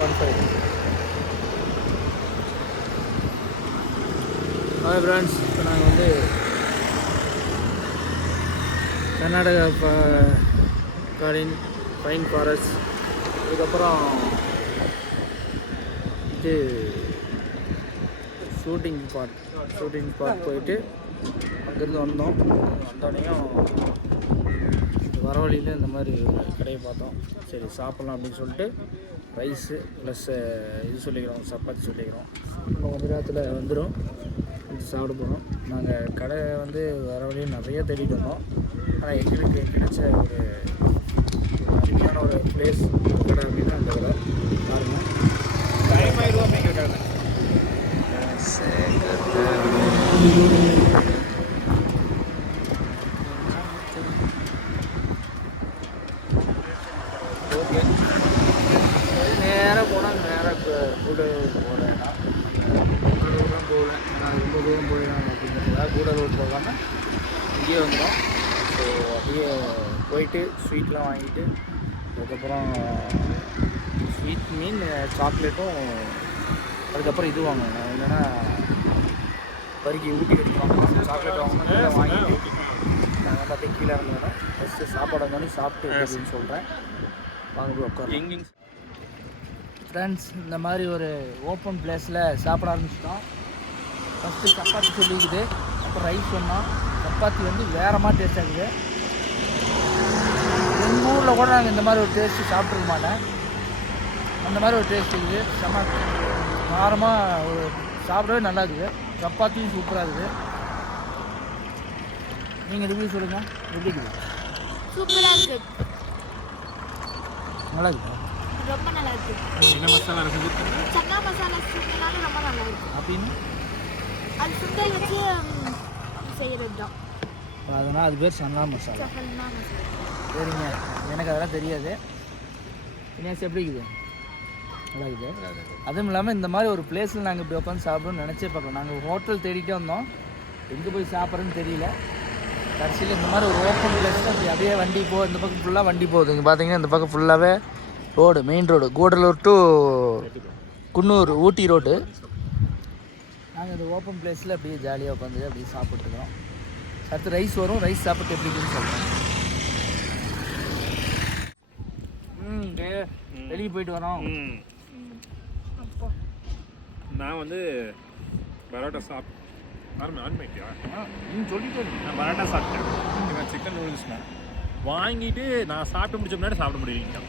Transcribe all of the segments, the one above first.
Hi friends, இப்போ நாங்கள் வந்து கர்நாடகா கார்டன் பைன் ஃபாரஸ்ட், அதுக்கப்புறம் இது ஷூட்டிங் ஸ்பாட் போயிட்டு அங்கேருந்து வந்தோடனையும் வர வழியில் இந்த மாதிரி ஒரு கடையை பார்த்தோம். சரி சாப்பிட்லாம் அப்படின்னு சொல்லிட்டு ரைஸு ப்ளஸ் இது சொல்லிக்கிறோம், சப்பாத்தி சொல்லிக்கிறோம். இன்னும் கொஞ்ச நேரத்தில் வந்துடும், சாப்பிட போகிறோம். நாங்கள் கடை வந்து வர வழியில் நிறைய தேடிட்டு வந்தோம். ஆனால் எங்களுக்கு கிடைச்ச ஒரு அருமையான ஒரு பிளேஸ் கடை அப்படின்னா அந்த கடை பாருங்கள். டைம் ஆயிடுவோம் அப்படிங்கிற கடை. ஓகே, நேராக போனால் நேராக கூடலூர் போகிறேன். கூடலூர்லாம் போகல, ஏன்னா ரொம்ப தூரம் போயிடலாம் அப்படிங்கிறதுக்காக கூடலூர் போகாமல் இங்கேயே வந்தோம். ஸோ அப்படியே போயிட்டு ஸ்வீட்லாம் வாங்கிட்டு, அதுக்கப்புறம் ஸ்வீட் மீன் சாக்லேட்டும், அதுக்கப்புறம் இது வாங்கணும், இல்லைன்னா பறிக்கி ஊட்டி எடுத்துருவாங்க. சாக்லேட் வாங்கணும், வாங்கிட்டு நாங்கள் வந்து அப்படியே கீழே இருந்தோன்னா ஃபஸ்ட்டு சாப்பாடு வந்தாலும் சாப்பிட்டு அப்படின்னு சொல்கிறேன். வாங்க போய் உட்காரு. ஃப்ரெண்ட்ஸ், இந்த மாதிரி ஒரு ஓப்பன் பிளேஸில் சாப்பிட ஆரம்பிச்சிட்டோம். ஃபஸ்ட்டு சப்பாத்தி சொல்லிக்குது, அப்புறம் ரைஸ் சொன்னோம். சப்பாத்தி வந்து வேறு மாதிரி டேஸ்ட் ஆகுது. எங்கள் ஊரில் கூட நாங்கள் இந்த மாதிரி ஒரு டேஸ்ட்டு சாப்பிட்ருக்க மாட்டேன். அந்த மாதிரி ஒரு டேஸ்ட் இருக்குது. செம்ம காரமாக ஒரு சாப்பிடவே நல்லா இருக்குது. சப்பாத்தியும் சூப்பராக இருக்குது. நீங்கள் ரிவ்யூ சொல்லுங்கள், எப்படி இருக்குது? சூப்பராக இருக்குது, நல்லா இருக்குது, ரொம்ப நல்லா இருக்கு. என்ன மசாலா இருக்குது? சன்னா மசாலா சுண்டலால ரொம்ப நல்லா இருக்கு. அப்படின்னு அது சுண்டல் வச்சு செய்யறது தான், அதனால் அது பேர் சன்னா மசாலா. சன்னா மசாலா. சரிங்க, எனக்கு அதெல்லாம் தெரியாது. தினேஷ் எப்படி இருக்குது? நல்லா இருக்குது. அதுவும் இல்லாமல் இந்த மாதிரி ஒரு பிளேஸில் நாங்கள் இப்படி உட்காந்து சாப்பிடணும்னு நினச்சே பார்க்கலாம். நாங்கள் ஹோட்டல் தேடிட்டே வந்தோம், எங்கே போய் சாப்பிட்றதுன்னு தெரியல. கடைசியில் இந்த மாதிரி ஒரு ஓப்பன் பிளேஸில் அப்படி அப்படியே வண்டி இந்த பக்கம் ஃபுல்லாக வண்டி போகுது. இங்கே பார்த்தீங்கன்னா இந்த பக்கம் ஃபுல்லாகவே road, main road, Gudalur to Coonoor Ooty road. நாங்கள் இந்த ஓப்பன் பிளேஸில் அப்படியே ஜாலியாக உட்காந்து அப்படியே சாப்பிட்டுருக்கோம். அடுத்து ரைஸ் வரும், ரைஸ் சாப்பிட்டு எப்படி இருக்குன்னு சொல்கிறேன். வெளியே போயிட்டு வரோம். நான் வந்து பரோட்டா சாப்பிட்டேன். சொல்லிட்டு நான் பரோட்டா சாப்பிட்டேன். சிக்கன் நூடுல்ஸ்னா வாங்கிட்டு நான் சாப்பிட்டு முடிச்ச முன்னாடி சாப்பிட முடியலைங்க.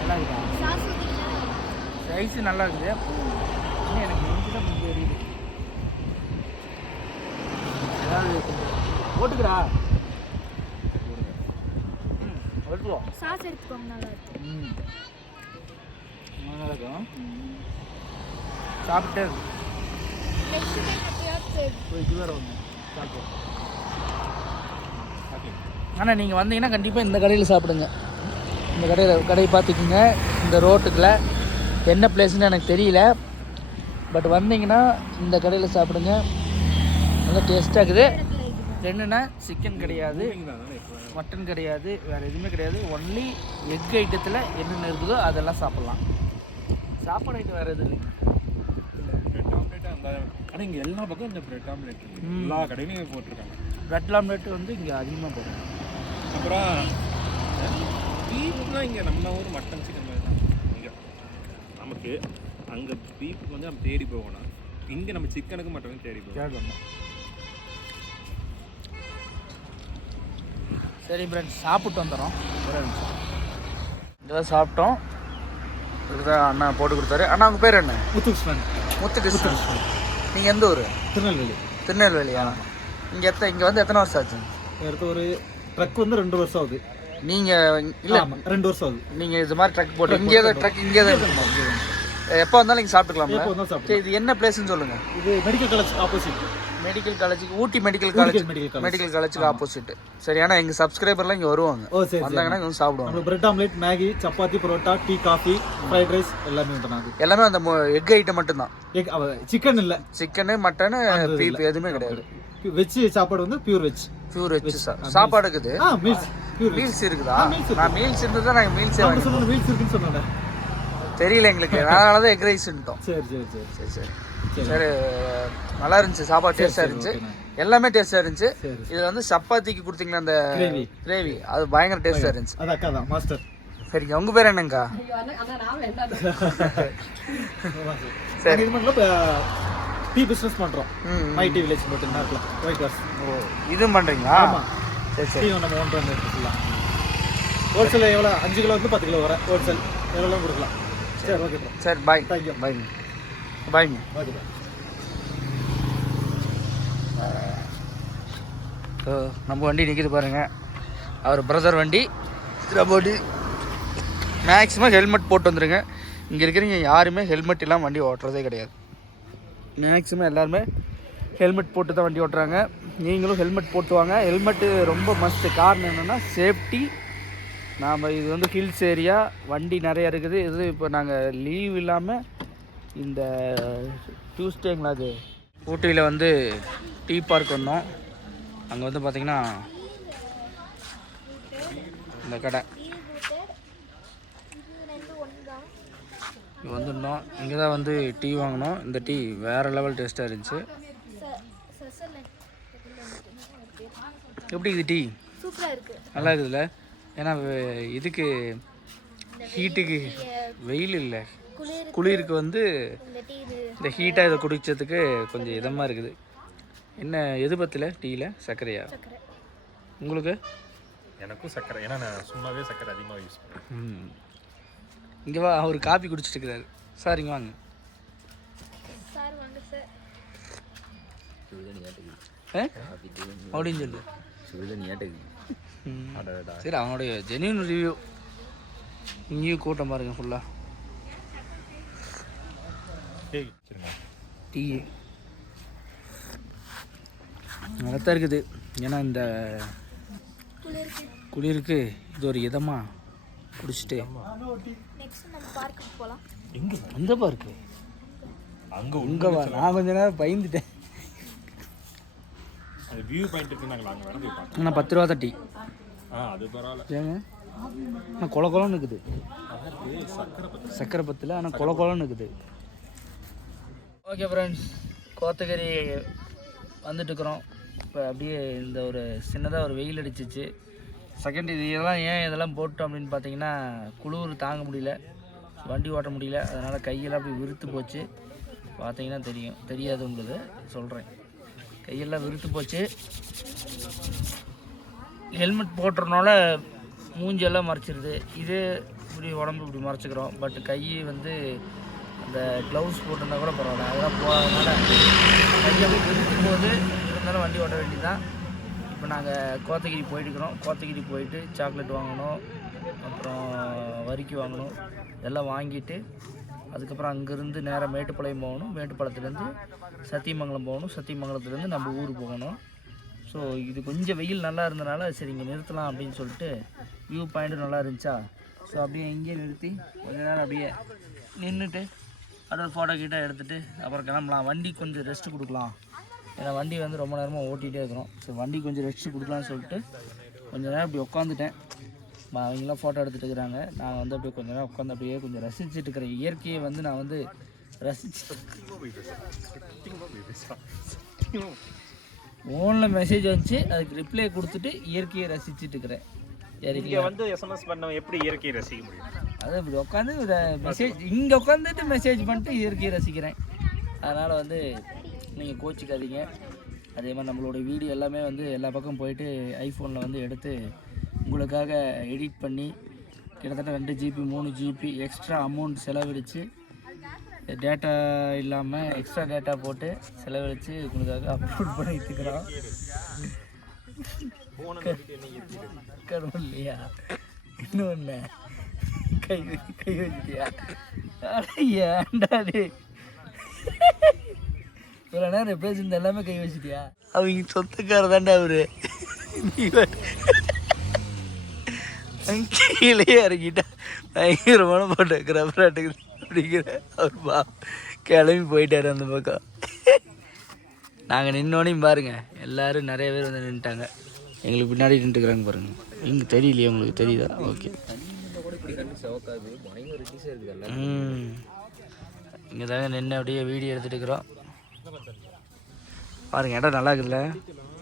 நல்லா இருக்கா? ரைஸு நல்லா இருக்குது. எனக்கு நெஞ்சு தான் கொஞ்சம் எரியுது. ஏதாவது போட்டுக்கிறா எடுத்துவோம். சாஸ் எடுத்துக்கோங்க, நல்லா இருக்கு. நல்லா இருக்கும். சாப்பிட்டு இது வேறு ஒன்று சாப்பிட்டு. ஆனால் நீங்கள் வந்தீங்கன்னா கண்டிப்பாக இந்த கடையில் சாப்பிடுங்க. இந்த கடையை பார்த்துக்குங்க. இந்த ரோட்டுக்குள்ள என்ன பிளேஸ்ன்னு எனக்கு தெரியல, பட் வந்தீங்கன்னா இந்த கடையில் சாப்பிடுங்க. நல்லா டேஸ்ட்டாக இருக்குது. என்னென்னா சிக்கன் கிடையாது, மட்டன் கிடையாது, வேறு எதுவுமே கிடையாது. ஒன்லி எக் ஐட்டத்தில் என்னென்ன இருக்குதோ அதெல்லாம் சாப்பிட்லாம். சாப்பாடு ஐட்டம் வேறு எதுவும் இல்லைங்க. பிரெட் ஆம்லேட் ஆனால் இங்கே எல்லா பக்கம் இந்த பிரெட் ஆம்லேட் எல்லா கடையிலையும் போட்டிருக்காங்க. பிரெட் ஆம்லேட் வந்து இங்கே அதிகமாக போடுறோம். அப்புறம் பீஃப்னால் இங்கே நம்ம ஊர் மட்டன் சிக்கன் மாதிரி தான். இங்கே நமக்கு அங்கே பீஃபுக்கு வந்து நம்ம தேடி போகணும். இங்கே நம்ம சிக்கனுக்கு மட்டனுக்கு தேடி போகணும். சரி ஃப்ரெண்ட்ஸ், சாப்பிட்டு வந்துடுறோம். ஒரு நிமிஷம். இதெல்லாம் சாப்பிட்டோம். இதுதான் அண்ணா போட்டு கொடுத்தாரு. அண்ணா உங்கள் பேர் என்ன? முத்துகிருஷ்ணன். நீங்கள் எந்த ஊர்? திருநெல்வேலியா? இங்கே வந்து எத்தனை வருஷம் ஆச்சு? அடுத்த ஒரு ட்ரக் வந்து 2 வருஷம் ஆகுது. நீங்கள் இல்லை 2 வருஷம் ஆகுது. நீங்கள் இது மாதிரி ட்ரக் போட்டு இங்கே தான் இருக்குமா? எப்போ வந்தாலும் நீங்கள் சாப்பிட்டுக்கலாமா? சரி, இது என்ன பிளேஸ்ன்னு சொல்லுங்கள். இது மெடிக்கல் காலேஜ் ஆப்போசிட். மெடிக்கல் காலேஜுக்கு, ஊட்டி மெடிக்கல் காலேஜுக்கு ஆப்போசிட். சரி, ஆனால் எங்கள் சப்ஸ்கிரைபர்லாம் இங்கே வருவாங்க. வந்தாங்கன்னா இங்கே வந்து சாப்பிடுவாங்க. Bread omelette, Maggi, chapati, parotta, tea, coffee, fried rice எல்லாமே உண்டு. எல்லாமே அந்த எக் ஐட்டம் மட்டும்தான். சிக்கன் இல்லை, சிக்கனு மட்டனு பீஃப் எதுவுமே கிடையாது. வெஜ் சாப்பாடு வந்து பியூர் வெஜ். பியூர் வெஜ் சாப்பாடு இருக்குது. மீல்ஸ் பியூர் மீல்ஸ் இருக்குதா? நான் மீல்ஸ் இருந்தது தான் நாங்கள் மீல்ஸே அவங்க சொன்ன மீல்ஸ் இருக்குன்னு சொன்னாங்க. தெரியல எங்களுக்கு, அதனால தான் எக் ரைஸ்ன்ட்டோம். சரி சரி சரி சரி சரி சரி. நல்லா இருந்துச்சு சாப்பாடு, டேஸ்ட்டாக இருந்துச்சு, எல்லாமே டேஸ்ட்டாக இருந்துச்சு. இதில் வந்து சப்பாத்திக்கு கொடுத்தீங்களா அந்த கிரேவி, அது பயங்கர டேஸ்ட்டாக இருந்துச்சு. அது அக்கா தான் மாஸ்டர். சரிங்க, உங்கள் பேர் என்னங்கக்கா? சரி, இது மட்டும் டீ பிஸ்னஸ் பண்ணுறோம். மை டீ வில்லேஜ் மட்டும் நேரத்தில் ஒயிட் ஹார்ஸ். ஓ, இதுவும் பண்ணுறீங்களா? ஆமாம். சரி சரி. டீ நம்ம ஒன்று வந்து எடுத்துக்கலாம். ஹோல்சேல் எவ்வளோ? 5 கிலோ வந்து 10 கிலோ வர ஹோல்சேல் எவ்வளோ கொடுக்கலாம். சரி, ஓகே ப்ரோ. சரி, பாய். தேங்க்யூ. பாய்ங்க. பாய்ங்க. Okay bro. ஸோ நம்ம வண்டி நிற்கிது பாருங்கள், அவர் பிரதர் வண்டி. போட்டு மேக்ஸிமம் ஹெல்மெட் போட்டு வந்துடுங்க. இங்கே இருக்கிறவங்க யாருமே ஹெல்மெட் இல்லாமல் வண்டி ஓட்டுறதே கிடையாது. மேக்ஸிமம் எல்லாருமே ஹெல்மெட் போட்டு தான் வண்டி ஓட்டுறாங்க. நீங்களும் ஹெல்மெட் போட்டு வாங்க. ஹெல்மெட்டு ரொம்ப மஸ்ட்டு. காரணம் என்னென்னா சேஃப்டி. நாம் இது வந்து ஹில்ஸ் ஏரியா, வண்டி நிறையா இருக்குது. இது இப்போ நாங்கள் லீவ் இல்லாமல் இந்த டியூஸ்டேங்களா அது ஊட்டியில் வந்து டீ பார்க் வந்தோம். அங்கே வந்து பார்த்திங்கன்னா இந்த கடை இங்கே வந்துருந்தோம். இங்கே தான் வந்து டீ வாங்கினோம். இந்த டீ வேறு லெவல் டேஸ்ட்டாக இருந்துச்சு. எப்படி இது டீ? சூப்பராக இருக்குது, நல்லா இருக்குதுல்ல. ஏன்னா இதுக்கு ஹீட்டுக்கு, வெயில் இல்லை குளிருக்கு வந்து இந்த ஹீட்டாக இதை குடித்ததுக்கு கொஞ்சம் இதமாக இருக்குது. என்ன எது பற்றில டீயில்? சர்க்கரையா உங்களுக்கு? எனக்கும் சர்க்கரை, ஏன்னா நான் சும்மாவே சர்க்கரை அதிகமாக யூஸ் பண்ணுறேன். இங்கே வா, அவர் காப்பி குடிச்சிட்டு இருக்கிறாரு. சார் இங்கே வாங்க. சார் வாங்க சார். அப்படின்னு சொல்லு. சரி, அவனுடைய ஜென்யூன் ரிவ்யூ. இங்கேயும் கூட்டம் பாருங்க ஃபுல்லாக. டீ நல்லாத்தான் இருக்குது. ஏன்னா இந்த குளிருக்கு இது ஒரு இதமாக குடிச்சிட்டு நெக்ஸ்ட் நம்ம பார்க்குக்கு போகலாம். எந்த பார்க்கு? அங்கே வா, நான் கொஞ்ச நேரம் பயந்துட்டேன். அது வியூ பாயிண்ட் இருக்கு, நாங்கள் அங்கே வேணால் போய் பார்க்கலாம். ஆனால் 10 ரூபா தான் டீ. அது பரவாயில்ல. ஏங்க ஆனால் கொலன்னு இருக்குது. சக்கரை பத்தில் ஆனால் கொலன்னு இருக்குது. ஓகே ஃப்ரெண்ட்ஸ், கோத்தகிரி வந்துட்டுருக்குறோம். இப்போ அப்படியே இந்த ஒரு சின்னதாக ஒரு வெயில் அடிச்சிச்சு. செகண்ட் இதெல்லாம் போட்டோம் அப்படின்னு பார்த்தீங்கன்னா, குளிர் தாங்க முடியல, வண்டி ஓட்ட முடியல. அதனால் கையெல்லாம் அப்படி விருத்து போச்சு. பார்த்தீங்கன்னா தெரியாது உங்களுக்கு சொல்கிறேன். கையெல்லாம் விருத்து போச்சு. ஹெல்மெட் போட்டுறதுனால மூஞ்செல்லாம் மறைச்சிருது. இது இப்படி உடம்பு இப்படி மறைச்சிக்கிறோம். பட் கை வந்து அந்த க்ளவுஸ் போட்டிருந்தா கூட பரவாயில்ல. அதெல்லாம் போகாதனால கையை போய் விருத்தும் போது இருந்தாலும் வண்டி ஓட்ட வேண்டியதுதான். இப்போ நாங்கள் கோத்தகிரி போயிட்டுருக்குறோம். கோத்தகிரி போயிட்டு சாக்லேட் வாங்கணும், அப்புறம் வரிக்கி வாங்கணும். இதெல்லாம் வாங்கிட்டு அதுக்கப்புறம் அங்கேருந்து நேராக மேட்டுப்பாளையம் போகணும். மேட்டுப்பாளையத்துலேருந்து சத்தியமங்கலம் போகணும். சத்தியமங்கலத்துலேருந்து நம்ம ஊர் போகணும். ஸோ இது கொஞ்சம் வெயில் நல்லா இருந்தனால சரி இங்கே நிறுத்தலாம் அப்படின்னு சொல்லிட்டு, வியூ பாயிண்ட்டு நல்லா இருந்துச்சா, ஸோ அப்படியே இங்கேயே நிறுத்தி கொஞ்ச நேரம் அப்படியே நின்றுட்டு அப்படியே ஃபோட்டோ கிட்ட எடுத்துகிட்டு அப்புறம் கிளம்பலாம். வண்டி கொஞ்சம் ரெஸ்ட்டு கொடுக்கலாம். ஏன்னா வண்டி வந்து ரொம்ப நேரமாக ஓட்டிகிட்டே இருக்கிறோம். ஸோ வண்டி கொஞ்சம் ரெஸ்ட்டு கொடுக்கலான்னு சொல்லிட்டு கொஞ்சம் நேரம் அப்படி உட்காந்துட்டேன். அவங்களாம் ஃபோட்டோ எடுத்துகிட்டு இருக்கிறாங்க. நான் வந்து அப்படியே கொஞ்சம் நேரம் உட்காந்து அப்படியே கொஞ்சம் ரசிச்சுட்டு இருக்கிறேன். இயற்கையை வந்து நான் வந்து ஃபோனில் மெசேஜ் வந்துச்சு, அதுக்கு ரிப்ளை கொடுத்துட்டு இயற்கையை ரசிச்சுட்டு இருக்கிறேன். இங்கே வந்து எஸ்எம்எஸ் பண்ண எப்படி இயற்கையை ரசிக்க முடியும்? அது இப்படி உட்காந்து மெசேஜ் இங்கே உட்காந்துட்டு மெசேஜ் பண்ணிட்டு இயற்கையை ரசிக்கிறேன். அதனால் வந்து நீங்கள் கோச்சிக்காதீங்க. அதே மாதிரி நம்மளோட வீடியோ எல்லாமே வந்து எல்லா பக்கம் போயிட்டு ஐஃபோனில் வந்து எடுத்து உங்களுக்காக எடிட் பண்ணி கிட்டத்தட்ட 2 GB 3 GB எக்ஸ்ட்ரா அமௌண்ட் செலவழித்து, டேட்டா இல்லாமல் எக்ஸ்ட்ரா டேட்டா போட்டு செலவழித்து உங்களுக்காக அப்லோட் பண்ணி வச்சுக்கிறோம். இல்லையா இன்னொன்று கை வச்சுட்டியா? ஏன்டாடி இவ்வளோ நேரம் பேசுனது எல்லாமே கை வச்சுட்டியா? அவங்க சொத்துக்கார தாண்டா அவரு. கீழே இறங்கிட்டா பயங்கரமான போட்டோ கிரபராட்டுக்கு அப்படிங்கிற அவர் கிளம்பி போயிட்டாரு அந்த பக்கம். நாங்கள் நின்னோனையும் பாருங்கள், எல்லோரும் நிறைய பேர் வந்து நின்றுட்டாங்க. எங்களுக்கு பின்னாடி நின்றுக்கிறாங்க பாருங்கள். இங்கே தெரியலையே, உங்களுக்கு தெரியுதா? ஓகே. இங்கே தாங்க நின்று அப்படியே வீடியோ எடுத்துகிட்டு இருக்கிறோம். பாருங்கள், இடம் நல்லா இருக்குதுல்ல,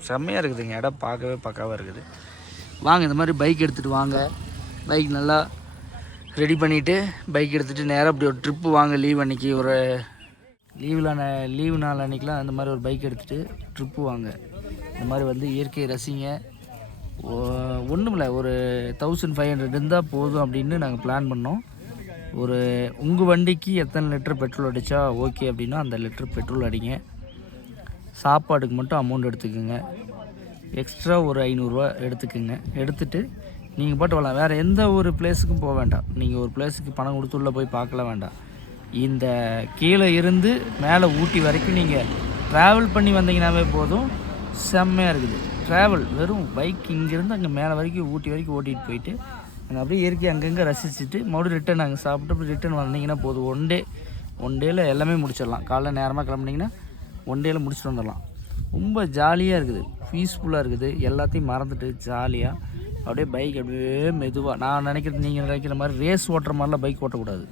செம்மையாக இருக்குதுங்க. இடம் பார்க்கவே பக்காவாக இருக்குது. வாங்க, இந்த மாதிரி பைக் எடுத்துகிட்டு வாங்க. பைக் நல்லா ரெடி பண்ணிவிட்டு பைக் எடுத்துகிட்டு நேராக அப்படி ஒரு ட்ரிப்பு வாங்க. லீவ் அன்றைக்கி ஒரு லீவு நாள் அன்றைக்கெலாம் அந்த மாதிரி ஒரு பைக் எடுத்துகிட்டு ட்ரிப்பு வாங்க. இந்த மாதிரி வந்து இயற்கையை ரசிங்க. ஒன்றும் இல்லை, ஒரு 1500 இருந்தால் போதும் அப்படின்னு நாங்கள் பிளான் பண்ணோம். ஒரு உங்கள் வண்டிக்கு எத்தனை லிட்டர் பெட்ரோல் அடித்தா ஓகே அப்படின்னா அந்த லிட்டர் பெட்ரோல் அடிங்க. சாப்பாடுக்கு மட்டும் அமௌண்ட் எடுத்துக்கோங்க. எக்ஸ்ட்ரா ஒரு 500 ரூபா எடுத்துக்கோங்க. எடுத்துகிட்டு நீங்கள் பாட்டு வரலாம். வேறு எந்த ஒரு பிளேஸுக்கும் போக வேண்டாம். நீங்கள் ஒரு பிளேஸுக்கு பணம் கொடுத்து உள்ளே போய் பார்க்கல வேண்டாம். இந்த கீழே இருந்து மேலே ஊட்டி வரைக்கும் நீங்கள் ட்ராவல் பண்ணி வந்தீங்கன்னாவே போதும். செம்மையாக இருக்குது ட்ராவல். வெறும் பைக் இங்கேருந்து அங்கே மேலே வரைக்கும் ஊட்டி வரைக்கும் ஓட்டிகிட்டு போயிட்டு அங்கே அப்படியே இயற்கை அங்கங்கே ரசிச்சுட்டு மறுபடியும் ரிட்டன் நாங்கள் சாப்பிட்டு அப்படி ரிட்டன் வந்தீங்கன்னா போதும். ஒன் டேயில் எல்லாமே முடிச்சிடலாம். காலைல நேரமாக கிளம்புனீங்கன்னா ஒன் டேயில் முடிச்சுட்டு வந்துடலாம். ரொம்ப ஜாலியாக இருக்குது, பீஸ்ஃபுல்லாக இருக்குது. எல்லாத்தையும் மறந்துட்டு ஜாலியாக அப்படியே பைக் அப்படியே மெதுவாக, நான் நினைக்கிறது நீங்கள் நினைக்கிற மாதிரி ரேஸ் ஓட்டுற மாதிரிலாம் பைக் ஓட்டக்கூடாது.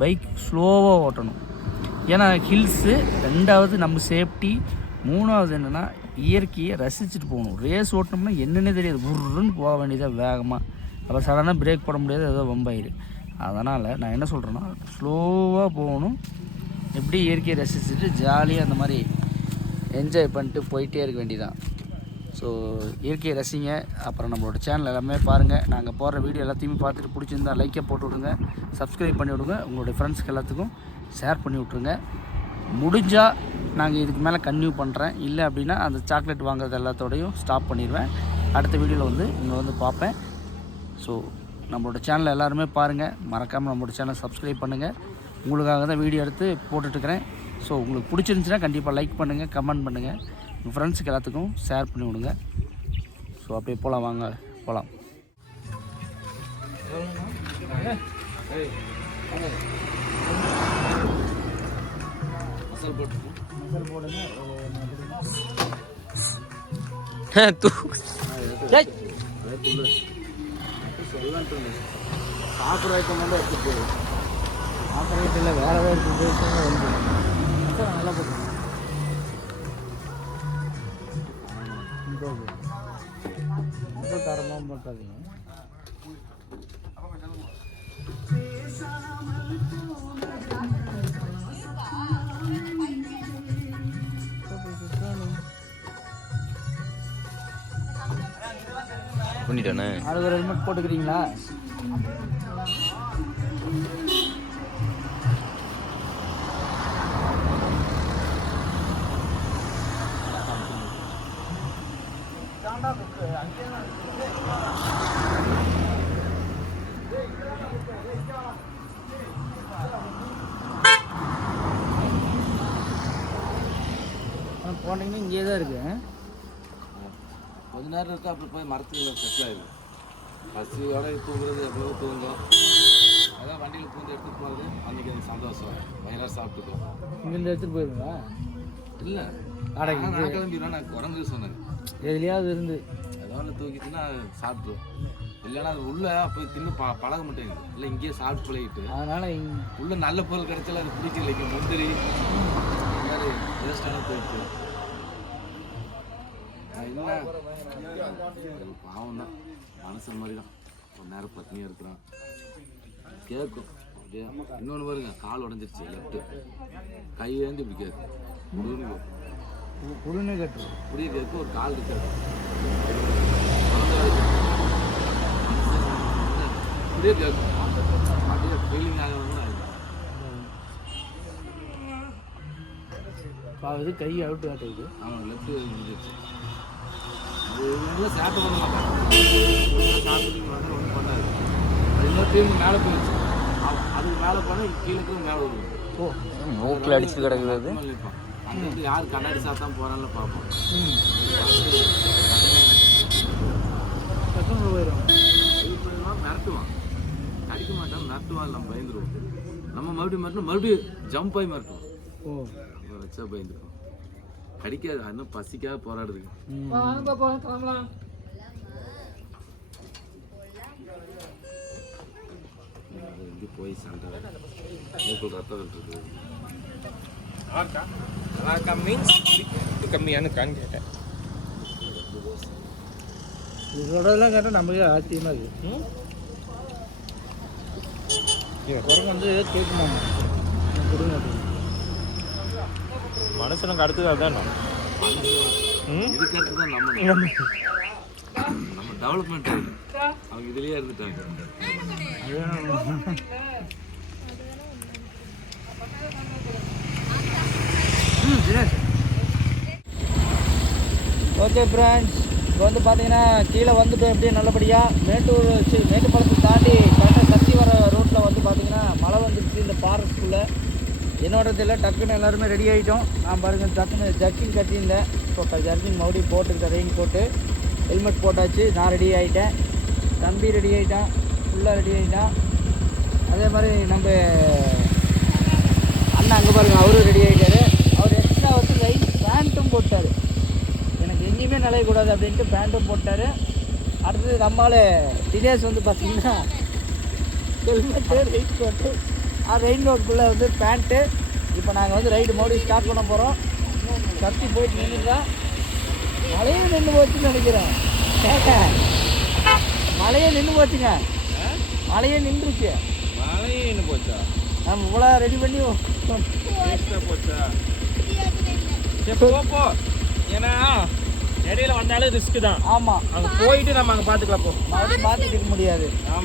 பைக் ஸ்லோவாக ஓட்டணும். ஏன்னா ஹில்ஸு, ரெண்டாவது நம்ம சேஃப்டி, மூணாவது என்னென்னா இயற்கையை ரசிச்சுட்டு போகணும். ரேஸ் ஓட்டினோம்னா என்னென்னே தெரியாது, உருன்னு போக வேண்டியதாக வேகமாக. அப்போ சடனாக பிரேக் போட முடியாது, ஏதோ வம்பாயிரு. அதனால் நான் என்ன சொல்கிறேன்னா ஸ்லோவாக போகணும். எப்படி இயற்கையை ரசிச்சுட்டு ஜாலியாக அந்த மாதிரி என்ஜாய் பண்ணிட்டு போயிட்டே இருக்க வேண்டியதான். ஸோ இயற்கையை ரசிங்க. அப்புறம் நம்மளோட சேனல் எல்லாமே பாருங்கள். நாங்கள் போடுற வீடியோ எல்லாத்தையுமே பார்த்துட்டு பிடிச்சிருந்தா லைக்கை போட்டு விடுங்க, சப்ஸ்கிரைப் பண்ணி விடுங்க, உங்களுடைய ஃப்ரெண்ட்ஸ்க்கு எல்லாத்துக்கும் ஷேர் பண்ணி விட்ருங்க. முடிஞ்சால் நாங்கள் இதுக்கு மேலே கன்டினியூ பண்ணுறேன். இல்லை அப்படின்னா அந்த சாக்லேட் வாங்குறது எல்லாத்தோடையும் ஸ்டாப் பண்ணிடுவேன். அடுத்த வீடியோவில் வந்து உங்களை வந்து பார்ப்பேன். ஸோ நம்மளோட சேனலை எல்லாருமே பாருங்கள். மறக்காமல் நம்மளோட சேனலை சப்ஸ்கிரைப் பண்ணுங்கள். உங்களுக்காக தான் வீடியோ எடுத்து போட்டுட்ருக்கிறேன். ஸோ உங்களுக்கு பிடிச்சிருந்துச்சின்னா கண்டிப்பாக லைக் பண்ணுங்கள், கமெண்ட் பண்ணுங்கள், உங்கள் ஃப்ரெண்ட்ஸுக்கு எல்லாத்துக்கும் ஷேர் பண்ணி விடுங்க. ஸோ அப்படியே போகலாம், வாங்க போகலாம். சாப்பிட்ற ஐட்டம் வந்து எடுத்துகிட்டு போயிடும். சாப்பிட்ற ஐட்டம் இல்லை, வேறு ஏதாவது எடுத்துகிட்டு வந்து நல்லா போட்டுருங்க. ரொம்ப தரமாக போட்டாதீங்க. பண்ணிட்டானே. அதுக்கு ஒரு ஹெல்மெட் போட்டுக்கிறீங்களா? போனீங்கன்னா இங்கே தான் இருக்கு. கொஞ்ச நேரம் இருக்கா, அப்புறம் போய் மரத்துல செட்டில் ஆயிடும். பசியோட தூங்குறது எப்போ தூங்கும். அதான் வண்டியில் பூந்து எடுத்துகிட்டு போகிறது அன்றைக்கி எனக்கு சந்தோஷம். வயிறாக சாப்பிட்டுக்கோ. இங்கேருந்து எடுத்துகிட்டு போயிருங்களா? இல்லை, நான் கிளம்பிடுவேன். நான் குரங்கு சொன்னேன், எதுலையாவது இருந்து ஏதோ ஒன்று தூக்கிட்டுன்னா சாப்பிட்ருவோம். இல்லைன்னா அது உள்ளே போய் தின்னு பழக மாட்டேங்குது. இல்லை இங்கேயே சாப்பிட்டு பழகிட்டு அதனால் உள்ளே நல்ல பொருள் கிடைச்சாலும் அது பிடிக்கல. இங்கே முந்திரி இந்த மாதிரி வேஸ்டான போயிடுச்சு. என்ன பாவம் தான், மனசு மாதிரி தான். ஒரு நேரம் பத்னியாக இருக்கிறான், கேட்கும் அப்படியே. இன்னொன்று பாருங்க, கால் உடஞ்சிருச்சு லெஃப்ட்டு, கை ஏந்து இப்படி கேட்கும். உடனே கேட்டு இப்படியே கேட்கும். ஒரு கால் இருக்காது, இப்படியே கேட்கும். அப்படியே ஃபீலிங் ஆகணும்னு இது கை அவுட்டு காட்டுது. ஆமாம், லெஃப்ட்டு முடிஞ்சிருச்சு. அது இவங்களாம் சேட்டை பண்ண மாட்டாங்க. சாப்பிட்டு வந்து ஒன்றும் பண்ணாது. அது இன்னொரு டீம் மேலே போயிடுச்சு. அதுக்கு மேலே போனால் கீழே மேலே வருவோம். ஓ, மூக்கில் அடிச்சு கிடக்குது. அது அங்கே வந்து யார் கண்ணாடி சாப்பிட்டா போகிறான்னு பார்ப்போம். போயிடும், மிரட்டுவான். அடிக்க மாட்டான், மிரட்டுவான். நம்ம பயந்துருவோம். நம்ம மறுபடியும் மறுபடியும் ஜம்ப் ஆகி மிரட்டுவோம். ஓ, வச்சா பயந்துருவோம். கடிக்காது, இன்னும் பசிக்காக போராடுதுங்க. போய் சண்டை மூக்கு ரத்தம் இருக்குது. அலாக்கா மீன்ஸ் கம்மியான கான்னு கேட்டேன். இதோடலாம் கேட்டால் நமக்கே ஆச்சரியமாக இருக்குது. குரங்கு வந்து கேட்குமாங்க கொடுங்க அப்படின்னு. மனுஷனுக்கு அடுத்தது அதுதான் இதுக்கு அடுத்து தான் நம்ம டெவலப்மெண்ட் அவங்க இதுலயே இருந்துட்டாங்க. ஓகே ஃப்ரெண்ட்ஸ், இப்போ வந்து பார்த்தீங்கன்னா கீழே வந்துட்டோம். எப்படியும் நல்லபடியாக மேட்டுப்பாளத்தை தாண்டி கரெக்டாக சக்தி வர ரோட்டில் வந்து பார்த்தீங்கன்னா மழை வந்துருச்சு இந்த ஃபாரஸ்ட்குள்ளே. என்னோட இதில் டக்குன்னு எல்லாருமே ரெடி ஆகிட்டோம். நான் பாருங்கள் டக்குன்னு ஜர்க்கின் கட்டியிருந்தேன். இப்போ ஜர்க்கின் மறுபடியும் போட்டுக்கிட்டேன், ரெயின் போட்டு ஹெல்மெட் போட்டாச்சு. நான் ரெடி ஆகிட்டேன், தம்பி ரெடி ஆகிட்டான், ஃபுல்லாக ரெடி ஆகிட்டான். அதே மாதிரி நம்ம அண்ணன் அங்கே பாருங்கள், அவரும் ரெடி ஆகிட்டார். அவர் எக்ஸ்ட்ரா வந்து லைட் பேண்ட்டும் போட்டார். எனக்கு எங்கேயுமே நலையக்கூடாது அப்படின்ட்டு பேண்ட்டும் போட்டார். அடுத்தது நம்மளால் தினேஷ் வந்து பார்த்திங்கன்னா ஹெல்மெட்டு, ரெயின் கோட்டு, ரெயின் கோட்டுக்குள்ளே வந்து பேண்ட்டு. இப்போ நாங்கள் வந்து ரைடு மறுபடியும் ஸ்டார்ட் பண்ண போகிறோம். கத்தி போயிட்டு நின்றுட்டா மழையே நின்று போச்சுன்னு நினைக்கிறேன். மழையே நின்று போச்சுங்க, மழையே நின்றுச்சு. மழையே என்ன போச்சா? நம்ம இவ்வளோ ரெடி பண்ணி போச்சா? போ ஏன்னா இடையில வந்தாலும் ரிஸ்க் தான். ஆமாம், அங்கே போயிட்டு நம்ம அங்கே பார்த்துக்கலாம். போ மறுபடியும் மாற்றிட்டு இருக்க முடியாது.